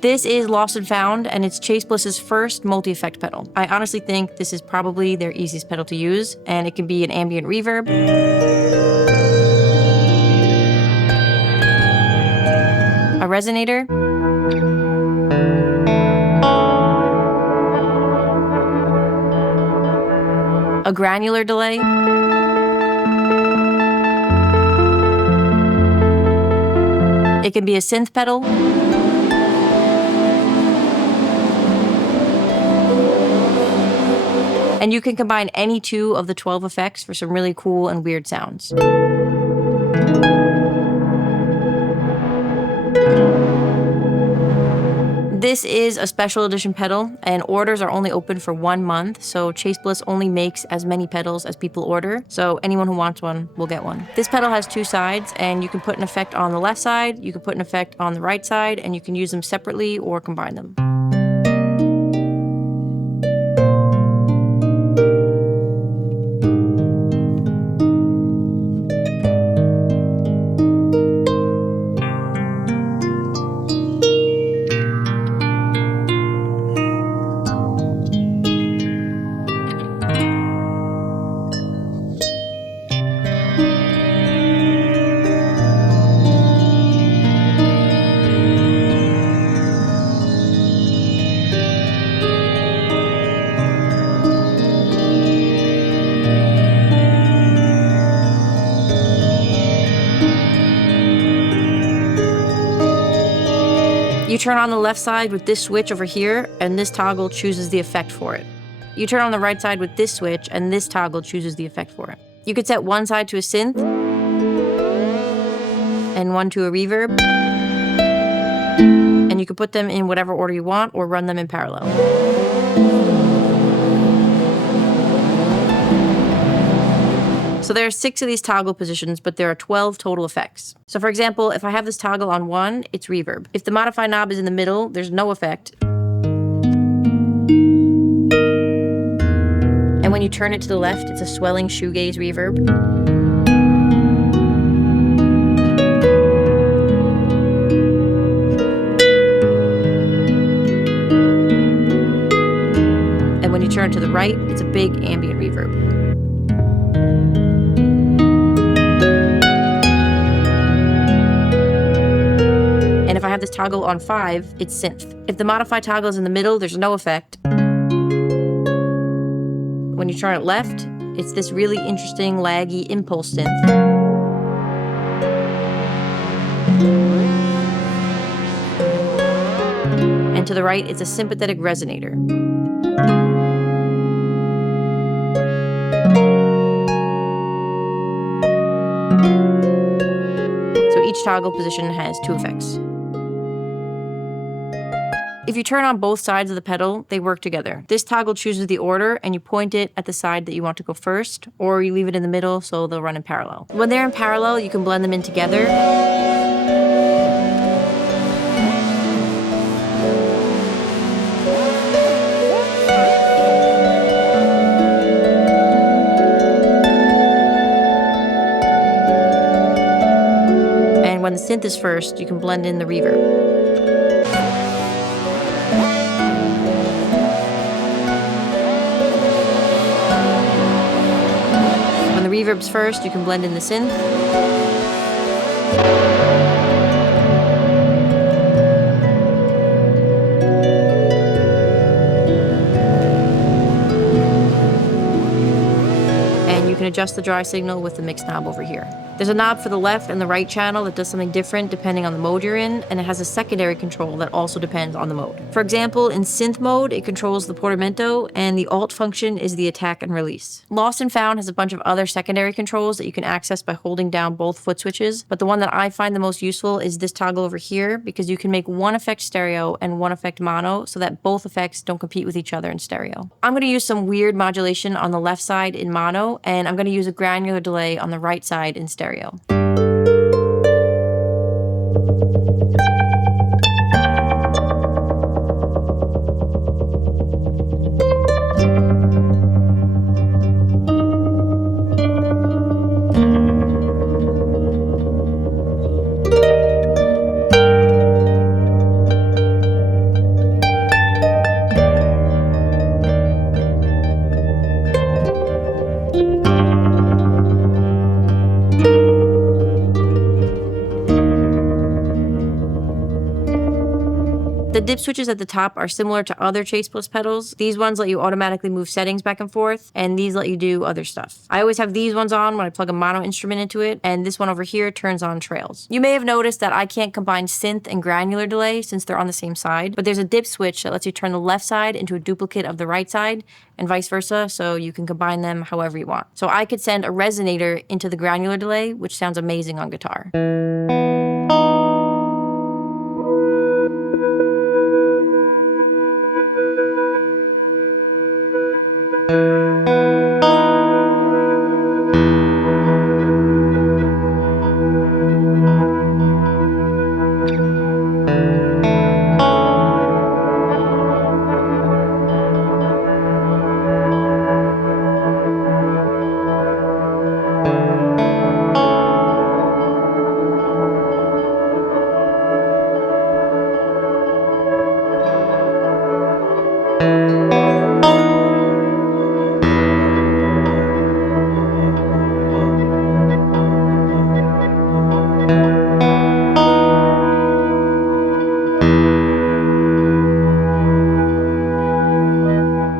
This is Lost and Found, and it's Chase Bliss's first multi-effect pedal. I honestly think this is probably their easiest pedal to use, and it can be an ambient reverb, a resonator, a granular delay, it can be a synth pedal, and you can combine any 2 of the 12 effects for some really cool and weird sounds. This is a special edition pedal, and orders are only open for 1 month, so Chase Bliss only makes as many pedals as people order, so anyone who wants one will get one. This pedal has 2 sides, and you can put an effect on the left side, you can put an effect on the right side, and you can use them separately or combine them. You turn on the left side with this switch over here, and this toggle chooses the effect for it. You turn on the right side with this switch, and this toggle chooses the effect for it. You could set one side to a synth, and one to a reverb, and you could put them in whatever order you want, or run them in parallel. So there are 6 of these toggle positions, but there are 12 total effects. So for example, if I have this toggle on 1, it's reverb. If the modify knob is in the middle, there's no effect. And when you turn it to the left, it's a swelling shoegaze reverb. And when you turn it to the right, it's a big ambient reverb. And if I have this toggle on 5, it's synth. If the modify toggle is in the middle, there's no effect. When you turn it left, it's this really interesting laggy impulse synth. And to the right, it's a sympathetic resonator. So each toggle position has 2 effects. If you turn on both sides of the pedal, they work together. This toggle chooses the order, and you point it at the side that you want to go first, or you leave it in the middle so they'll run in parallel. When they're in parallel, you can blend them in together. And when the synth is first, you can blend in the reverb. When the reverb's first, you can blend in the synth. And you can adjust the dry signal with the mix knob over here. There's a knob for the left and the right channel that does something different depending on the mode you're in, and it has a secondary control that also depends on the mode. For example, in synth mode, it controls the portamento, and the alt function is the attack and release. Lost and Found has a bunch of other secondary controls that you can access by holding down both foot switches, but the one that I find the most useful is this toggle over here, because you can make one effect stereo and one effect mono so that both effects don't compete with each other in stereo. I'm going to use some weird modulation on the left side in mono, and I'm going to use a granular delay on the right side in stereo. The dip switches at the top are similar to other Chase Bliss pedals. These ones let you automatically move settings back and forth, and these let you do other stuff. I always have these ones on when I plug a mono instrument into it, and this one over here turns on trails. You may have noticed that I can't combine synth and granular delay since they're on the same side, but there's a dip switch that lets you turn the left side into a duplicate of the right side, and vice versa, so you can combine them however you want. So I could send a resonator into the granular delay, which sounds amazing on guitar.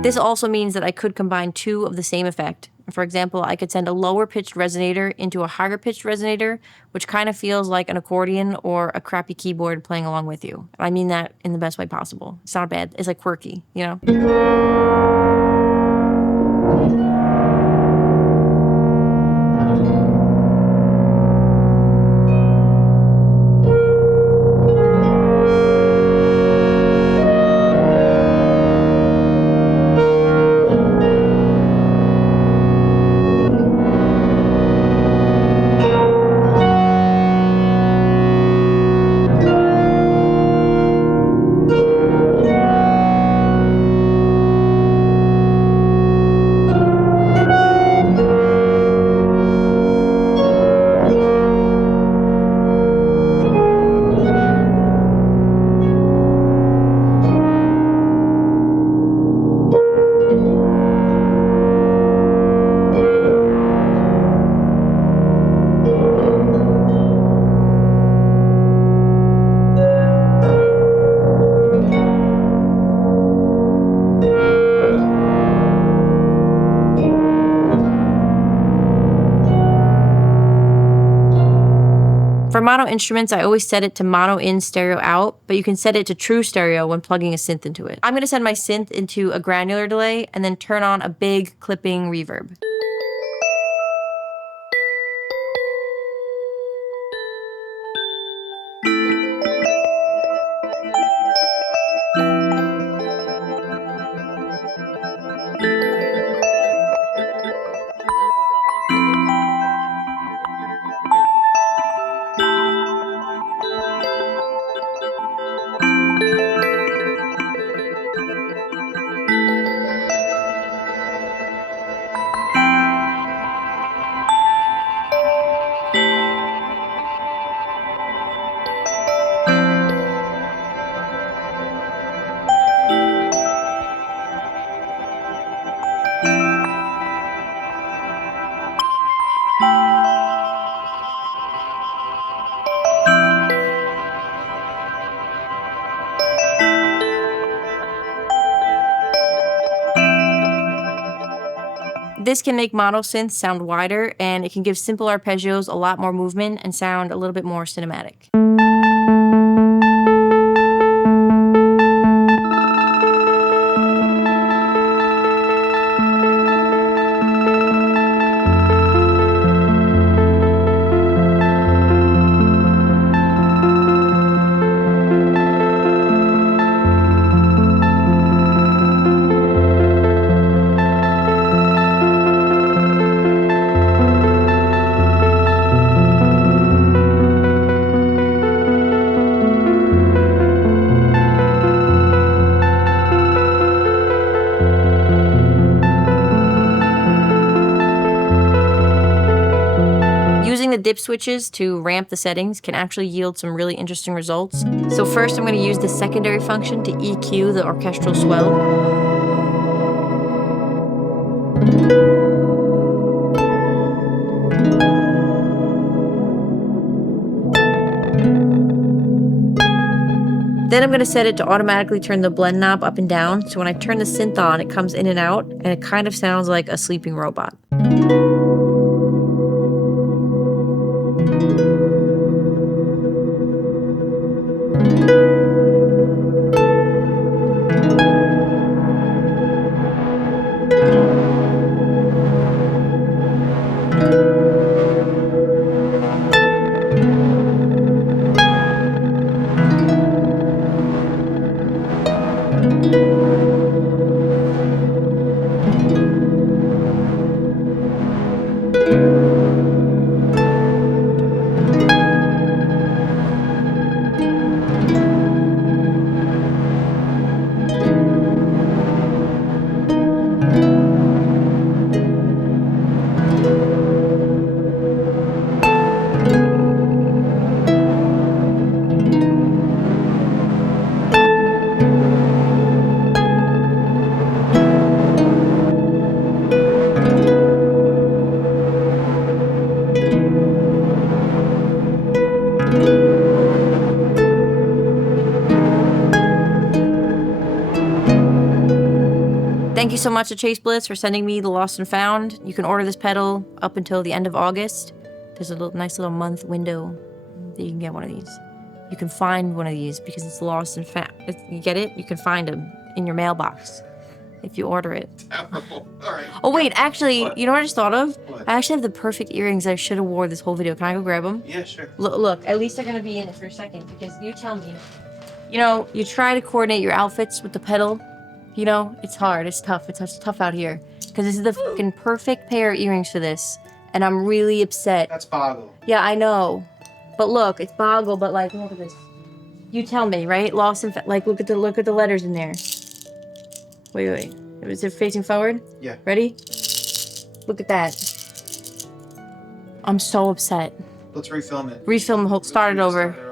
This also means that I could combine two of the same effect. For example, I could send a lower pitched resonator into a higher pitched resonator, which kind of feels like an accordion or a crappy keyboard playing along with you. I mean that in the best way possible. It's not bad. It's like quirky, you know? For mono instruments, I always set it to mono in, stereo out, but you can set it to true stereo when plugging a synth into it. I'm going to send my synth into a granular delay and then turn on a big clipping reverb. This can make mono synths sound wider, and it can give simple arpeggios a lot more movement and sound a little bit more cinematic. Using the dip switches to ramp the settings can actually yield some really interesting results. So first I'm going to use the secondary function to EQ the orchestral swell. then I'm going to set it to automatically turn the blend knob up and down. So when I turn the synth on, it comes in and out, and it kind of sounds like a sleeping robot. Thank you so much to Chase Bliss for sending me the Lost and Found. You can order this pedal up until the end of August. There's a nice little month window that you can get one of these. You can find one of these because it's lost and found. You get it? You can find them in your mailbox if you order it. All right. Oh wait, actually, What? You know what I just thought of? What? I actually have the perfect earrings I should have wore this whole video. Can I go grab them? Yeah, sure. Look, at least they're gonna be in it for a second because you tell me. You know, you try to coordinate your outfits with the pedal. You know, it's hard, it's tough tough out here. Because this is the fucking perfect pair of earrings for this. And I'm really upset. That's Boggle. Yeah, I know. But look, it's Boggle, but like, look at this. You tell me, right? Lost and like, look at the letters in there. Wait. Is it facing forward? Yeah. Ready? Look at that. I'm so upset. Let's refilm it. Refilm the whole, start it over.